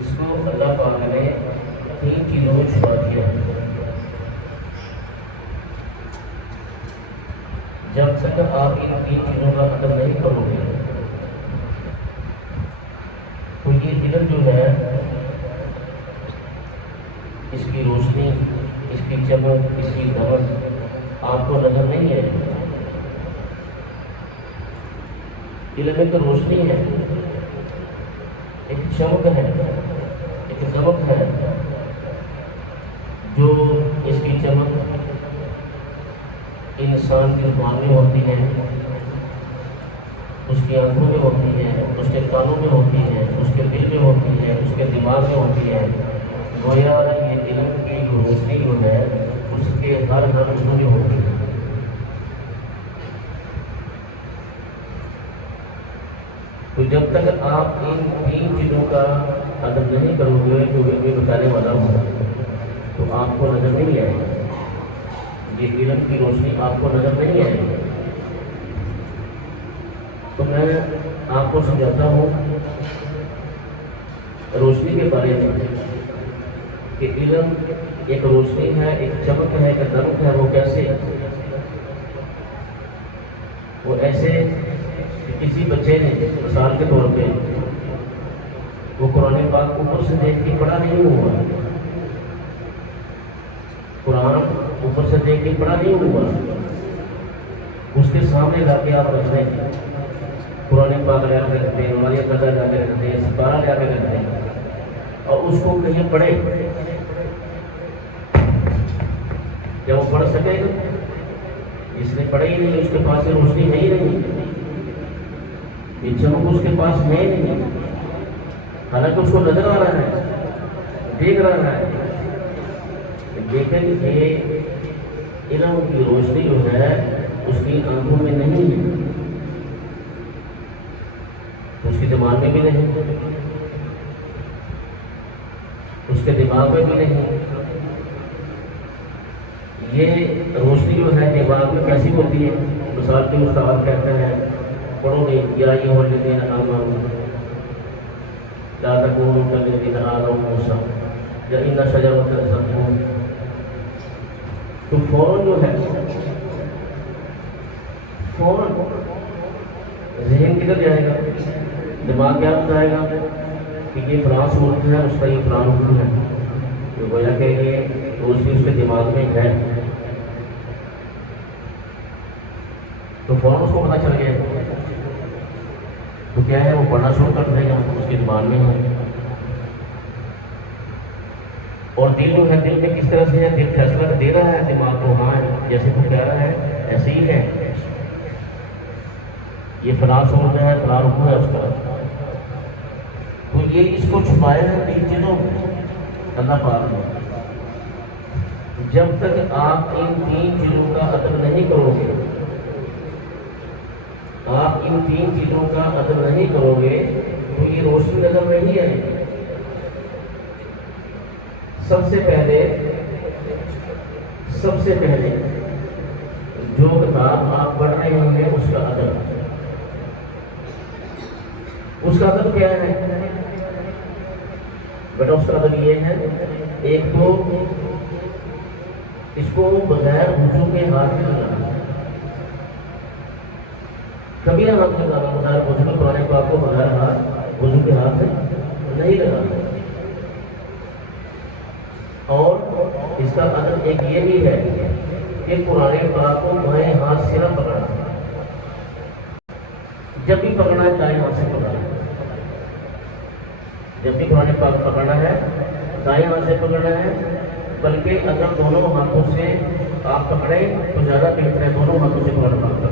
اس کو اللہ تعالیٰ نے 3 چیزوں میں چھپا دیا ہے۔ جب تک آپ ان 3 چیزوں کا ادب نہیں کرو گے تو یہ علم جو ہے اس کی روشنی، اس کی چمک، اس کی دمک آپ کو نظر نہیں ہے۔ علم ایک روشنی ہے، ایک چمک ہے، ایک دمک ہے، جو اس کی چمک انسان کی زبان میں ہوتی ہے، اس کی آنکھوں میں ہوتی ہے، اس کے کانوں میں ہوتی ہے، اس کے دل میں ہوتی ہے، اس کے دماغ میں ہوتی ہے۔ گویا یہ علم کی جو روشنی جو ہے اس کے ہر عضو میں ہوتی ہے۔ تو جب تک آپ ان 3 چیزوں کا ادب نہیں کرو گے جو میں بتانے والا ہوں تو آپ کو نظر نہیں آئے گا، یہ علم کی روشنی آپ کو نظر نہیں آئے گی۔ تو میں آپ کو سمجھاتا ہوں روشنی کے بارے میں کہ علم ایک روشنی ہے، ایک چمک ہے، ایک دمک ہے۔ وہ کیسے؟ وہ ایسے کہ کسی بچے نے مثال کے طور پہ وہ قرآن پاک اوپر سے دیکھ کے پڑھا نہیں ہوا، قرآن اوپر سے دیکھ کے پڑھا نہیں ہوا، اس کے سامنے لا کے آپ رکھ دیں، قرآن پاک لے کے رکھتے ہیں، ہماری قدر لا کے رکھتے ہیں، سپارہ لے کے رکھتے ہیں اور اس کو کہیں پڑھے، کیا وہ پڑھ سکے گا؟ جس نے پڑھا ہی نہیں، اس کے پاس روشنی ہے ہی نہیں، یہ چمک اس کے پاس ہے ہی نہیں، حالانکہ اس کو نظر آ رہا ہے، دیکھ رہا ہے، لیکن یہ علم کی روشنی جو ہے اس کی آنکھوں میں نہیں ہے، اس کے دماغ میں بھی نہیں، اس کے دماغ میں بھی نہیں۔ یہ روشنی جو ہے دماغ میں کیسی ہوتی ہے؟ مثال کے استاد کہتے ہیں پڑھو گے یا یہ الذین آمنوا لا تکونوا کالذین آذوا موسیٰ یا ان شجرۃ الزقوم، تو فوراً جو ہے فوراً ذہن کدھر جائے گا؟ دماغ کیا بتائے گا کہ یہ فلاں صورت ہے، اس کا یہ فلاں حکم ہے، تو گویا کہ یہ روشنی اس کے دماغ میں ہے، تو فوراً اس کو پتہ چل گیا، تو کیا ہے وہ پڑھنا شروع کر دے گا، اس کے دماغ میں ہے۔ اور دل جو ہے، دل میں کس طرح سے ہے؟ دل فیصلہ دے رہا ہے دماغ کو، ہاں جیسے تو کہہ رہا ہے ایسے ہی ہے، یہ فلاں صورت ہے، فلاں رکوع ہے اس کا، تو یہ اس کو چھپایا ہے 3 چیزوں اللہ پاک نے۔ جب تک آپ ان 3 چیزوں کا ادب نہیں کرو گے، آپ ان 3 چیزوں کا ادب نہیں کرو گے تو یہ روشنی نظر نہیں آئے گی۔ سب سے پہلے جو کتاب آپ پڑھ رہے ہیں اس کا ادب، اس کا ادب کیا ہے بیٹا؟ اس کا ادب یہ ہے، ایک تو اس کو بغیر وضو کے ہاتھ میں لگانا، کبھی ہاتھ لگانا بغیر وضو کے، قرآن پاک کو بغیر وضو کے ہاتھ نہیں لگانا۔ اور اس کا ادب ایک یہ بھی ہے کہ قرآن پاک کو بائیں ہاتھ سے نہ پکڑنا، جب بھی پکڑنا ہے دائیں ہاتھ سے پکڑنا، جب بھی قرآن پاک پکڑنا ہے دائیں ہاتھ سے پکڑنا ہے، بلکہ اگر دونوں ہاتھوں سے آپ پکڑیں تو زیادہ بہتر ہے، دونوں ہاتھوں سے پکڑنا پڑتا۔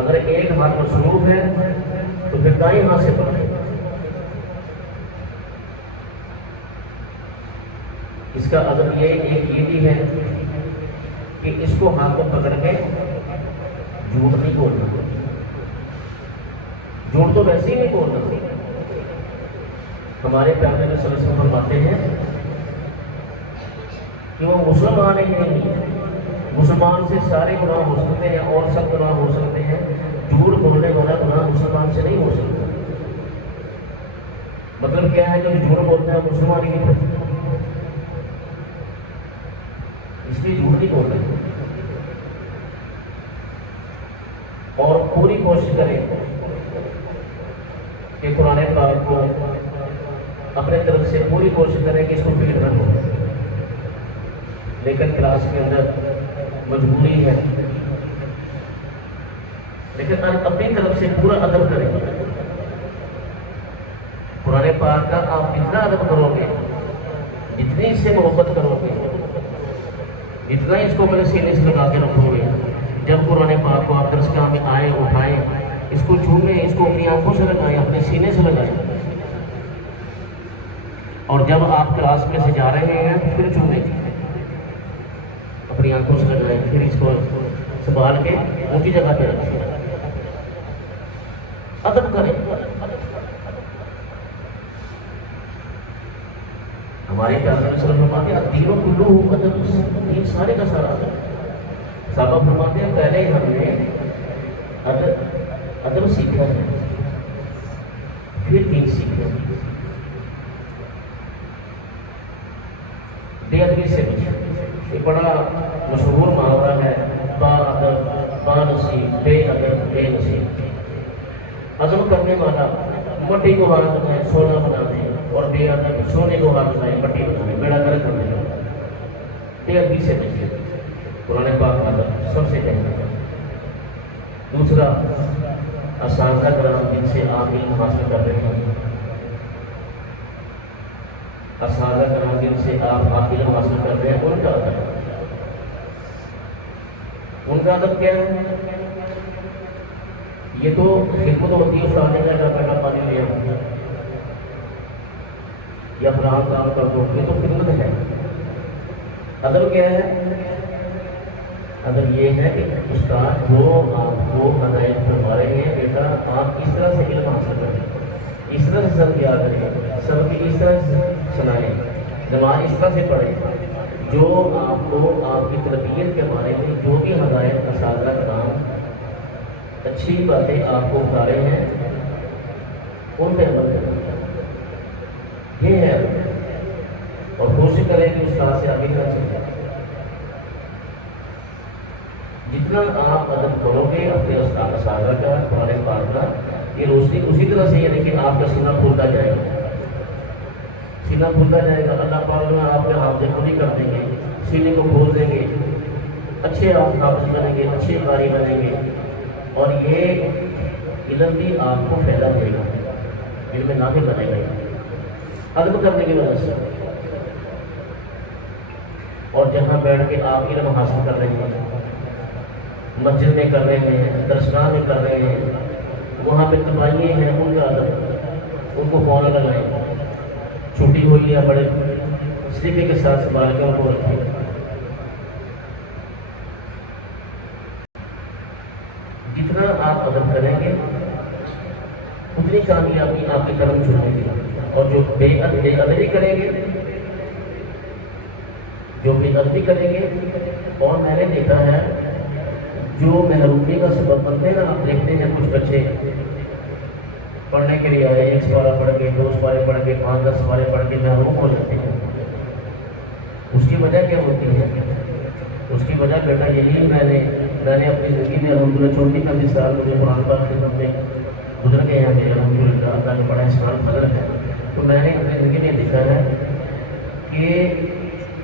اگر ایک ہاتھ مصروف ہے تو پھر دائیں ہاتھ سے پکڑیں۔ اس کا ادب ایک یہ بھی ہے کہ اس کو ہاتھ کو پکڑ کے جھوٹ نہیں بولنا، جھوٹ تو ویسے ہی نہیں بولنا۔ ہمارے پیارے نبی صلی اللہ علیہ وسلم فرماتے ہیں کہ وہ مسلمان ہی نہیں، مسلمان سے سارے گناہ ہو سکتے ہیں اور سب گناہ ہو سکتے ہیں، جھوٹ بولنے والا گناہ مسلمان سے نہیں ہو سکتا۔ مطلب کیا ہے جو جھوٹ بولتا ہے مسلمان کی اس لیے جھوٹ نہیں بولتا اور پوری کوشش کریں کہ قرآن پاک کو اپنے طرف سے پوری کوشش کریں کہ اس کو فیل نہ ہو، لیکن کلاس کے اندر مجبوری ہے، لیکن اپنی طرف سے پورا ادب کریں۔ قرآن پاک کا آپ جتنا ادب کرو گے، جتنی اس سے محبت کرو گے، جتنا اس کو اپنے سینے سے لگا کے رکھو گے، جب قرآن پاک کو آپ درسگاہ میں آئیں اٹھائیں، اس کو چھوئیں، اس کو اپنی آنکھوں سے لگائیں، اپنے سینے سے لگائیں، اور جب آپ کلاس میں سے جا رہے ہیں پھر چھوئیں، اپنی آنکھوں سے لگائیں، پھر اس کو سنبھال کے اونچی جگہ پہ رکھیں، ادب کریں۔ ہمارے پیغمبر صلی اللہ علیہ وسلم فرماتے ہیں دین کلہ ادب، دین سارے کا سارا ادب۔ صحابہ فرماتے ہیں پہلے ہم نے ادب سیکھا ہے، پھر دین سیکھا ہے۔ بے ادبی سے بچیں، یہ بڑا مشہور محاورہ ہے، با ادب با نصیب، بے ادب بے نصیب۔ ادب کرنے والا مٹی کو ہاتھ بنائے سونا بنا دے، اور بے ادب سونے کو ہاتھ بنائے مٹی بنا دے، بیڑا گرک کر دے۔ بے ادبی سے بچیں، قرآن پاک ادب سب سے پہلے۔ دوسرا، اساتذہ کرام جن سے آپ علم حاصل کر رہے ہیں، اساتذہ کرام جن سے آپ علم حاصل کر رہے ہیں، ان کا ادب، ان کا ادب کیا ہے؟ یہ تو خدمت ہوتی ہے، استاد نے کہا بیٹا پانی لے آؤ یا فلاں کام کر دو، یہ تو خدمت ہے۔ ادب کیا ہے؟ ادب یہ ہے کہ استاد جو آپ کو ہدایت فرما رہے ہیں، بیٹا آپ اس طرح سے علم حاصل کریں، اس طرح سے سب یاد کریں، سب کی اس طرح سے سنائیں، نماز اس طرح سے پڑھیں، جو آپ کو آپ کی تربیت کے بارے میں جو بھی ہدایت اساتذہ کرام اچھی باتیں آپ کو بتا رہے ہیں ان پہ عمل کریں، یہ ہے۔ اور کوشش کریں کہ استاد سے آگے نہ چلیں۔ جتنا آپ ادب کرو گے اپنے اساتذہ کا، قرآن پاک کا، یہ روشنی اسی طرح سے، یعنی کہ آپ کا سینہ کھلتا جائے گا، سینہ کھلتا جائے گا۔ اللہ پاک میں آپ کے حافظ کھلی کر دیں گے، سینے کو کھول دیں گے، اچھے آپ حافظ بنیں گے، اچھے قاری بنیں گے، اور یہ علم بھی آپ کو پھیلا دے گا، علم نافع بنے گا ادب کرنے کی وجہ سے۔ اور جہاں بیٹھ کے آپ علم حاصل کر رہے ہیں، مسجد میں کر رہے ہیں، درسگاہ میں کر رہے ہیں، وہاں پہ تباہیے ہیں، ان کا ادب، ان کو فون لگائیں، چھٹی ہوئی ہے بڑے سلیقے کے ساتھ سنبھال کے ان کو رکھیں۔ جتنا آپ ادب کریں گے اتنی کامیابی آپ کے قدم چھوڑیں گے، اور جو بے ادبی کریں گے، جو بے ادبی کریں گے، اور میں نے دیکھا ہے جو محرومی کا سبب بنتے ہیں نا، آپ دیکھتے ہیں کچھ بچے پڑھنے کے لیے آئے، ایک سپارہ پڑھ کے، دو سپارے پڑھ کے، 5-10 سپارے پڑھ کے محروم ہو جاتے ہیں۔ اس کی وجہ کیا ہوتی ہے؟ اس کی وجہ بیٹا یہی میں نے اپنی زندگی میں الحمدللہ 34-35 سال مجھے قرآن پاک خدمت میں گزر گئے ہیں، میرے الحمدللہ اللہ کا بڑا احسان فضل ہے۔ تو میں نے اپنی زندگی میں دیکھا ہے کہ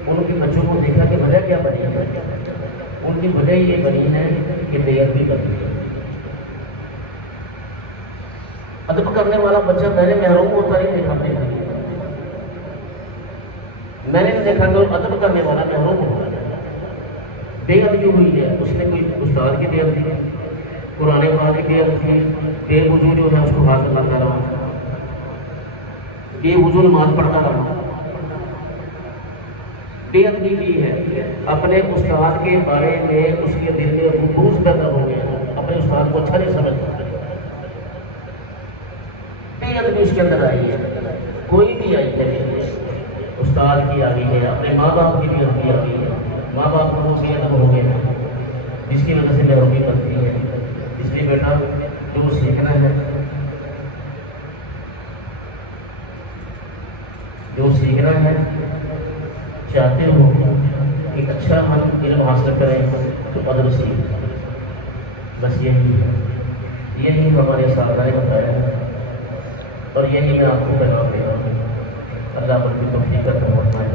ان کے بچوں کو دیکھا کہ وجہ کیا بنی ہے، ان کی وجہ یہ بنی ہے کہ بے ادبی کرتی ہے۔ ادب کرنے والا بچہ میں نے محروم ہوتا نہیں دیکھا، میں نے دیکھا کہ ادب کرنے والا محروم ہوتا ہے۔ بے ادبی ہوئی ہے، اس نے کوئی استاد کی بے ادبی ہے، قرآن پاک کی بے ادبی، بے وضو جو ہے اس کو ہاتھ لگاتا رہا، بے وضو نماز پڑھتا رہا، بے ادبی کی ہے۔ اپنے استاد کے بارے میں اس کے دل میں بغض پیدا ہو گیا، اپنے استاد کو اچھا نہیں سمجھتا، بے ادبی اس کے اندر آئی ہے۔ کوئی بھی آئی ہے، استاد کی آ گئی ہے، اپنے ماں باپ کی بھی ادبی آ گئی ہے، ماں باپ کو بے ادب ہو گئے ہیں، جس کی وجہ سے محرومی بنتی ہے۔ اس لیے بیٹا جو سیکھنا ہے جو سیکھنا ہے چاہتے ہو ایک اچھا ہم علم حاصل کریں تو مدرسے بس یہی ہمارے سامنے بتایا ہے اور یہی میں آپ کو پیغام دے رہا ہوں. اللہ پر بھی توفیق عطا فرمائے.